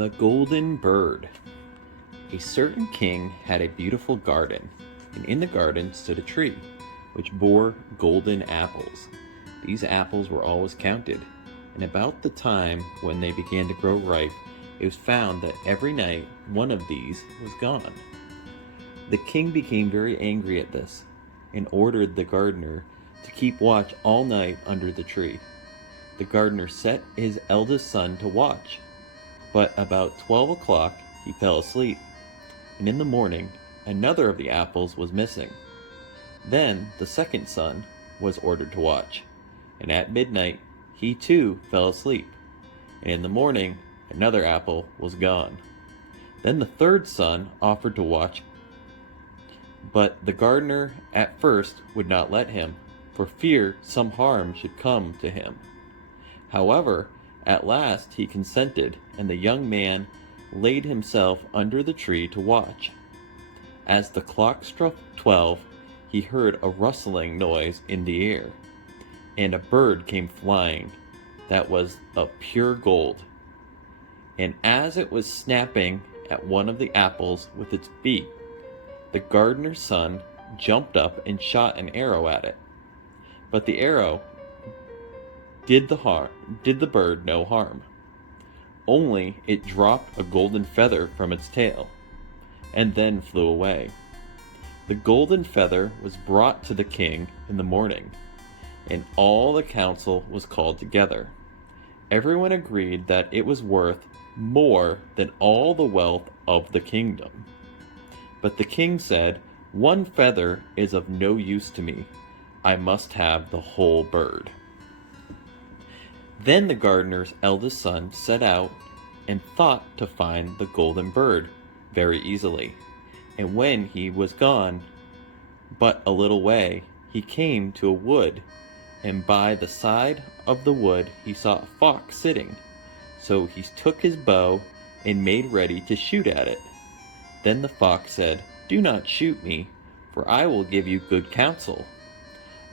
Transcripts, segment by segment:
The Golden Bird. A certain king had a beautiful garden, and in the garden stood a tree, which bore golden apples. These apples were always counted, and about the time when they began to grow ripe, it was found that every night one of these was gone. The king became very angry at this, and ordered the gardener to keep watch all night under the tree. The gardener set his eldest son to watch, but about 12 o'clock he fell asleep, and in the morning another of the apples was missing. Then the second son was ordered to watch, and at midnight he too fell asleep, and in the morning another apple was gone. Then the third son offered to watch, but the gardener at first would not let him, for fear some harm should come to him. However, at last he consented, and the young man laid himself under the tree to watch. As the clock struck 12, he heard a rustling noise in the air, and a bird came flying that was of pure gold. And as it was snapping at one of the apples with its beak, the gardener's son jumped up and shot an arrow at it. But the arrow did the bird no harm. Only it dropped a golden feather from its tail, and then flew away. The golden feather was brought to the king in the morning, and all the council was called together. Everyone agreed that it was worth more than all the wealth of the kingdom. But the king said, "One feather is of no use to me. I must have the whole bird." Then the gardener's eldest son set out and thought to find the golden bird very easily. And when he was gone but a little way, he came to a wood, and by the side of the wood he saw a fox sitting. So he took his bow and made ready to shoot at it. Then the fox said, "Do not shoot me, for I will give you good counsel.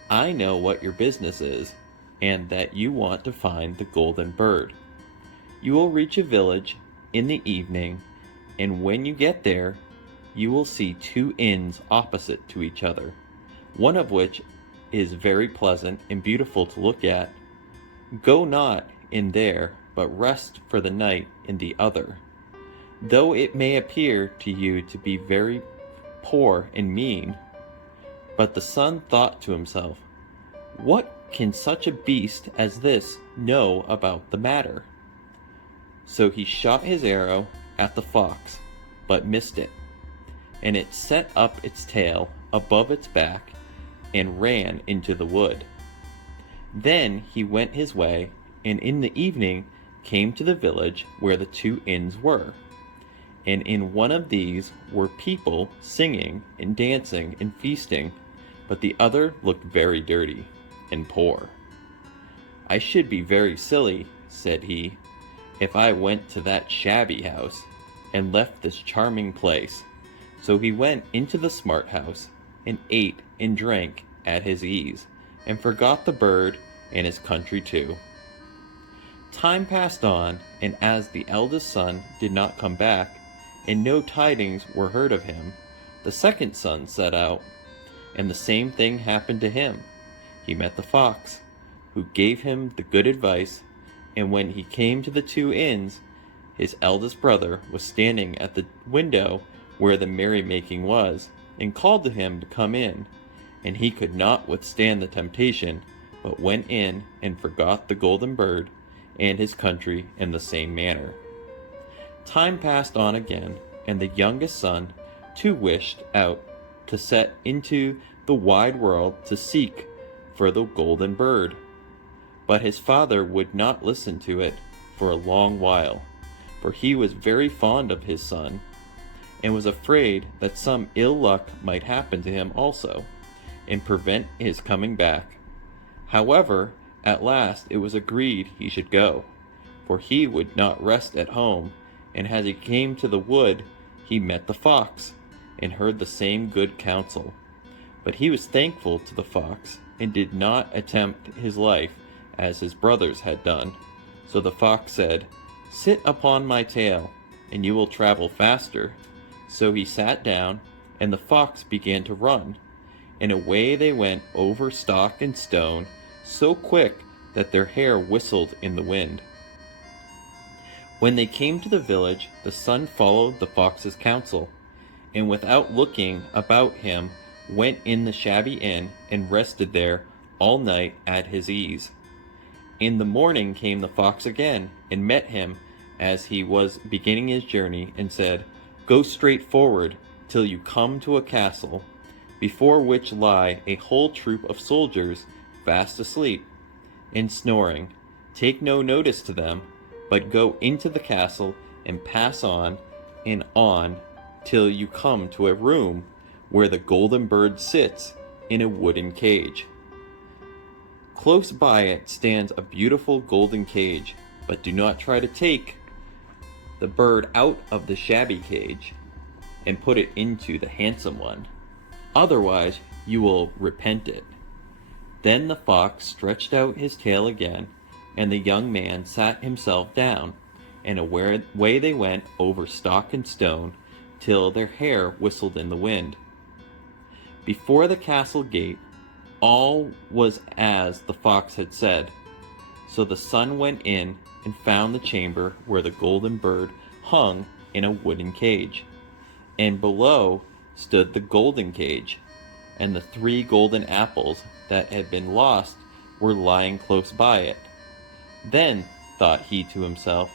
I know what your business is, and that you want to find the golden bird. You will reach a village in the evening, and when you get there, you will see two inns opposite to each other, one of which is very pleasant and beautiful to look at. Go not in there, but rest for the night in the other. Though it may appear to you to be very poor and mean." But the son thought to himself, "What can such a beast as this know about the matter?" So he shot his arrow at the fox, but missed it, and it set up its tail above its back and ran into the wood. Then he went his way, and in the evening came to the village where the two inns were. And in one of these were people singing and dancing and feasting, but the other looked very dirty and poor. "I should be very silly," said he, "if I went to that shabby house and left this charming place." So he went into the smart house and ate and drank at his ease, and forgot the bird and his country too. Time passed on, and as the eldest son did not come back, and no tidings were heard of him, the second son set out, and the same thing happened to him. He met the fox, who gave him the good advice, and when he came to the two inns, his eldest brother was standing at the window where the merrymaking was, and called to him to come in, and he could not withstand the temptation, but went in and forgot the golden bird and his country in the same manner. Time passed on again, and the youngest son too wished out to set into the wide world to seek for the golden bird. But his father would not listen to it for a long while, for he was very fond of his son, and was afraid that some ill luck might happen to him also, and prevent his coming back. However, at last it was agreed he should go, for he would not rest at home, and as he came to the wood, he met the fox, and heard the same good counsel. But he was thankful to the fox, and did not attempt his life as his brothers had done. So the fox said, "Sit upon my tail, and you will travel faster." So he sat down, and the fox began to run, and away they went over stock and stone, so quick that their hair whistled in the wind. When they came to the village, the son followed the fox's counsel, and without looking about him went in the shabby inn and rested there all night at his ease. In the morning came the fox again, and met him as he was beginning his journey, and said, "Go straight forward till you come to a castle, before which lie a whole troop of soldiers fast asleep and snoring. Take no notice to them, but go into the castle and pass on and on till you come to a room where the golden bird sits in a wooden cage. Close by it stands a beautiful golden cage, but do not try to take the bird out of the shabby cage and put it into the handsome one. Otherwise, you will repent it." Then the fox stretched out his tail again, and the young man sat himself down, and away they went over stock and stone, till their hair whistled in the wind. Before the castle gate, all was as the fox had said. So the son went in and found the chamber where the golden bird hung in a wooden cage, and below stood the golden cage, and the 3 golden apples that had been lost were lying close by it. Then, thought he to himself,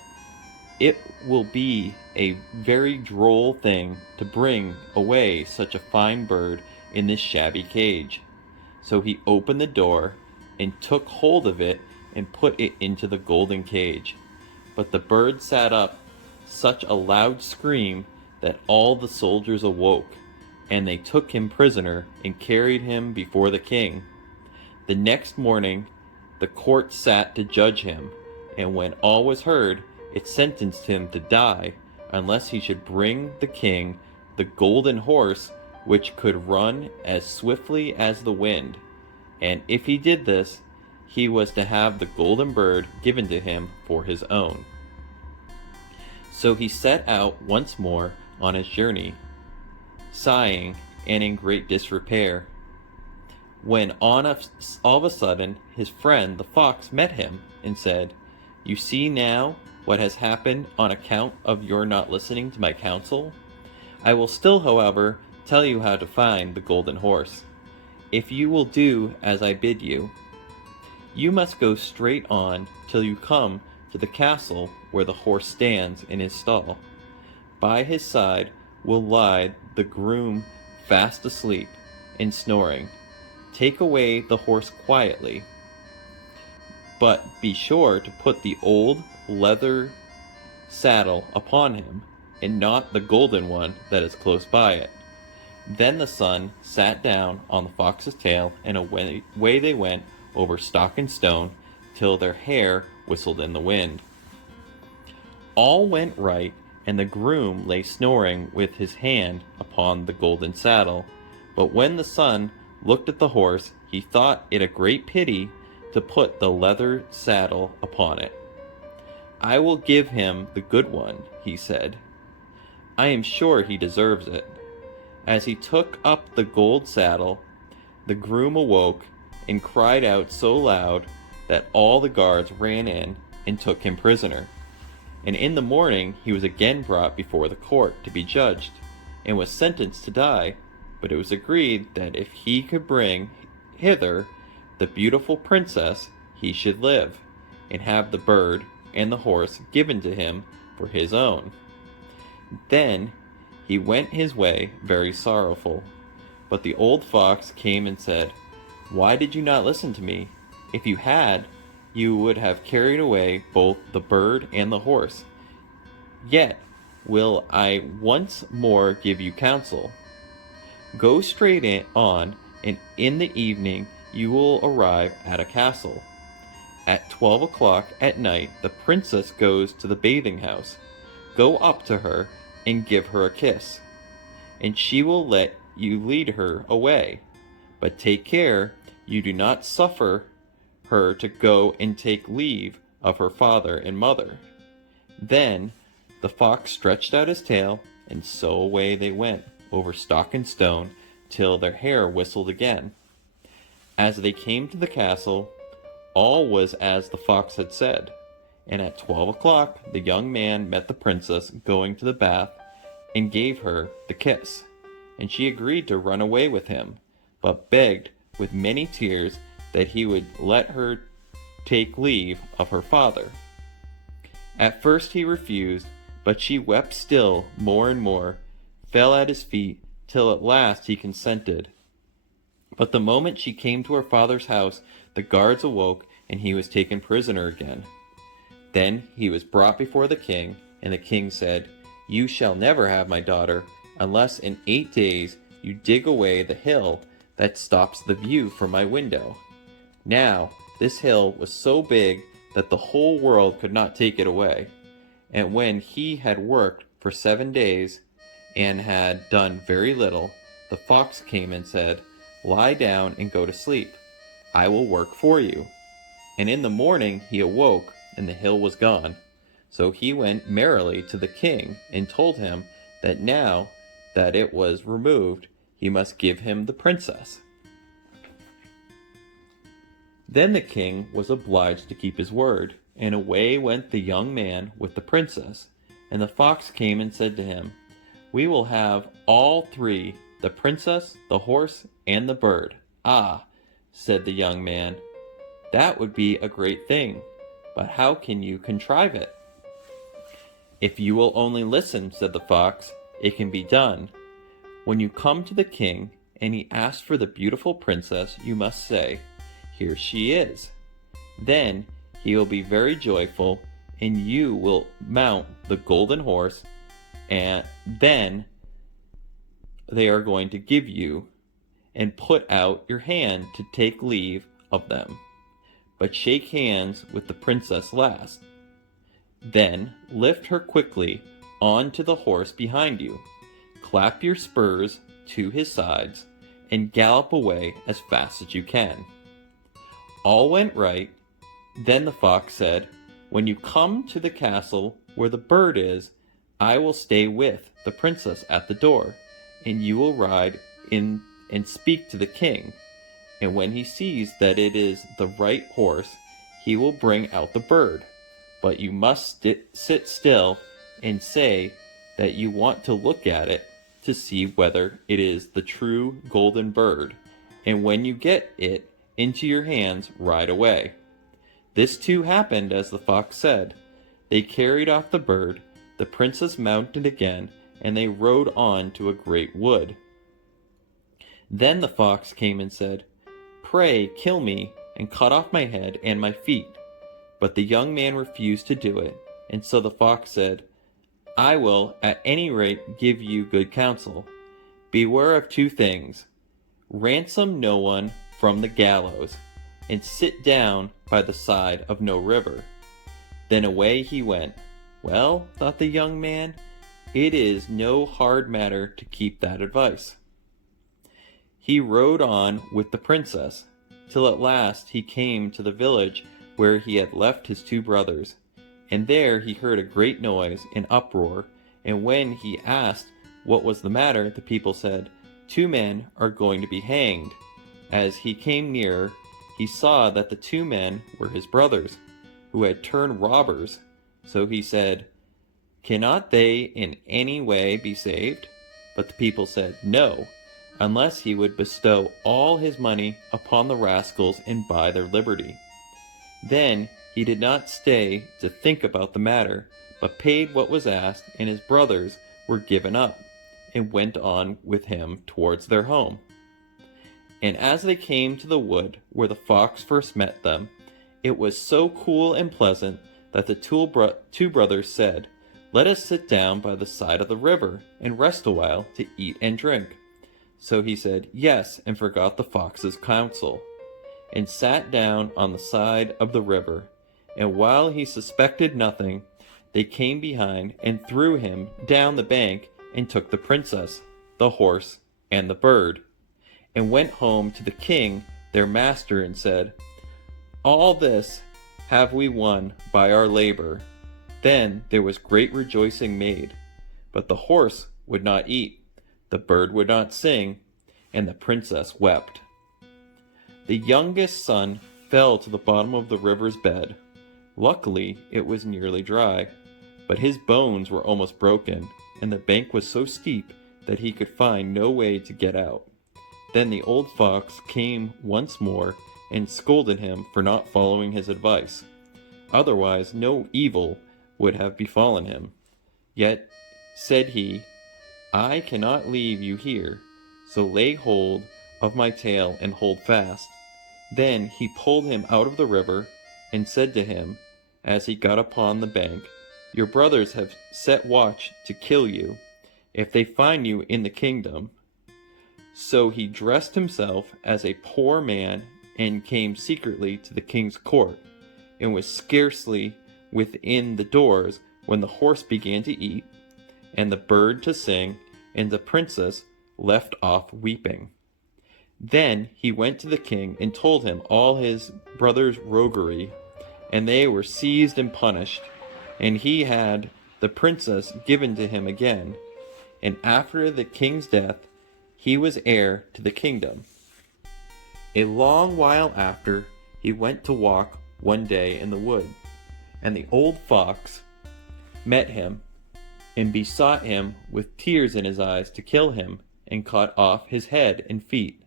it will be a very droll thing to bring away such a fine bird in this shabby cage. So he opened the door and took hold of it and put it into the golden cage. But the bird set up such a loud scream that all the soldiers awoke, and they took him prisoner and carried him before the king. The next morning the court sat to judge him, and when all was heard, it sentenced him to die unless he should bring the king the golden horse which could run as swiftly as the wind. And if he did this, he was to have the golden bird given to him for his own. So he set out once more on his journey, sighing and in great disrepair, when all of a sudden his friend the fox met him and said, "You see now what has happened on account of your not listening to my counsel? I will still, however, tell you how to find the golden horse, if you will do as I bid you. You must go straight on till you come to the castle where the horse stands in his stall. By his side will lie the groom fast asleep and snoring. Take away the horse quietly, but be sure to put the old leather saddle upon him, and not the golden one that is close by it." Then the son sat down on the fox's tail, and away they went over stock and stone, till their hair whistled in the wind. All went right, and the groom lay snoring with his hand upon the golden saddle. But when the son looked at the horse, he thought it a great pity to put the leather saddle upon it. "I will give him the good one," he said. "I am sure he deserves it." As he took up the gold saddle, the groom awoke and cried out so loud that all the guards ran in and took him prisoner. And in the morning he was again brought before the court to be judged, and was sentenced to die. But it was agreed that if he could bring hither the beautiful princess, he should live, and have the bird and the horse given to him for his own. Then he went his way very sorrowful. But the old fox came and said, "Why did you not listen to me? If you had, you would have carried away both the bird and the horse. Yet will I once more give you counsel. Go straight on, and in the evening you will arrive at a castle. At 12 o'clock at night the princess goes to the bathing house. Go up to her and give her a kiss, and she will let you lead her away. But take care you do not suffer her to go and take leave of her father and mother. Then The fox stretched out his tail, and so away they went, over stock and stone, till their hair whistled again. As they came to the castle, all was as the fox had said, and at 12 o'clock the young man met the princess going to the bath, and gave her the kiss, and she agreed to run away with him, but begged with many tears that he would let her take leave of her father. At first he refused, but she wept still more and more, fell at his feet, till at last he consented. But the moment she came to her father's house, the guards awoke, and he was taken prisoner again. Then he was brought before the king, and the king said, "You shall never have my daughter, unless in 8 days you dig away the hill that stops the view from my window." Now this hill was so big that the whole world could not take it away. And when he had worked for 7 days, and had done very little, the fox came and said, "Lie down and go to sleep. I will work for you." And in the morning he awoke, and the hill was gone. So he went merrily to the king, and told him that now that it was removed, he must give him the princess. Then the king was obliged to keep his word, and away went the young man with the princess. And the fox came and said to him, "We will have all three, the princess, the horse, and the bird." "Ah," said the young man, "that would be a great thing, but how can you contrive it?" "If you will only listen," said the fox, "it can be done. When you come to the king, and he asks for the beautiful princess, you must say, 'Here she is.' Then he will be very joyful, and you will mount the golden horse, and then they are going to give you, and put out your hand to take leave of them. But shake hands with the princess last. Then lift her quickly on to the horse behind you, clap your spurs to his sides, and gallop away as fast as you can." All went right. Then the fox said, "When you come to the castle where the bird is, I will stay with the princess at the door, and you will ride in and speak to the king. And when he sees that it is the right horse, he will bring out the bird. But you must sit still and say that you want to look at it to see whether it is the true golden bird. And when you get it into your hands, ride away." This too happened as the fox said. They carried off the bird, the princess mounted again, and they rode on to a great wood. Then the fox came and said, "Pray kill me, and cut off my head and my feet." But the young man refused to do it, and so the fox said, "I will at any rate give you good counsel. Beware of 2 things. Ransom no one from the gallows, and sit down by the side of no river." Then away he went. Well, thought the young man, it is no hard matter to keep that advice. He rode on with the princess, till at last he came to the village where he had left his 2 brothers. And there he heard a great noise and uproar, and when he asked what was the matter, the people said, 2 men are going to be hanged." As he came nearer, he saw that the 2 men were his brothers, who had turned robbers. So he said, "Cannot they in any way be saved?" But the people said, "No, unless he would bestow all his money upon the rascals and buy their liberty." Then he did not stay to think about the matter, but paid what was asked, and his brothers were given up, and went on with him towards their home. And as they came to the wood where the fox first met them, it was so cool and pleasant that the 2 brothers said, "Let us sit down by the side of the river, and rest a while to eat and drink." So he said yes, and forgot the fox's counsel, and sat down on the side of the river. And while he suspected nothing, they came behind and threw him down the bank, and took the princess, the horse, and the bird, and went home to the king their master, and said, "All this have we won by our labor, Then there was great rejoicing made, but the horse would not eat, the bird would not sing, and the princess wept. The youngest son fell to the bottom of the river's bed. Luckily, it was nearly dry, but his bones were almost broken, and the bank was so steep that he could find no way to get out. Then the old fox came once more and scolded him for not following his advice. Otherwise, no evil would have befallen him. Yet, said he, I cannot leave you here, so lay hold of my tail and hold fast. Then he pulled him out of the river and said to him, as he got upon the bank, Your brothers have set watch to kill you, if they find you in the kingdom. So he dressed himself as a poor man and came secretly to the king's court, and was scarcely within the doors when the horse began to eat, and the bird to sing, and the princess left off weeping. Then he went to the king and told him all his brothers' roguery, and they were seized and punished, and he had the princess given to him again, and after the king's death he was heir to the kingdom. A long while after, he went to walk one day in the wood, and the old fox met him, and besought him with tears in his eyes to kill him, and cut off his head and feet.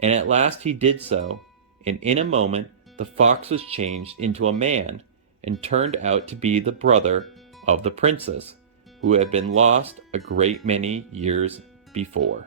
And at last he did so, and in a moment the fox was changed into a man, and turned out to be the brother of the princess, who had been lost a great many years before.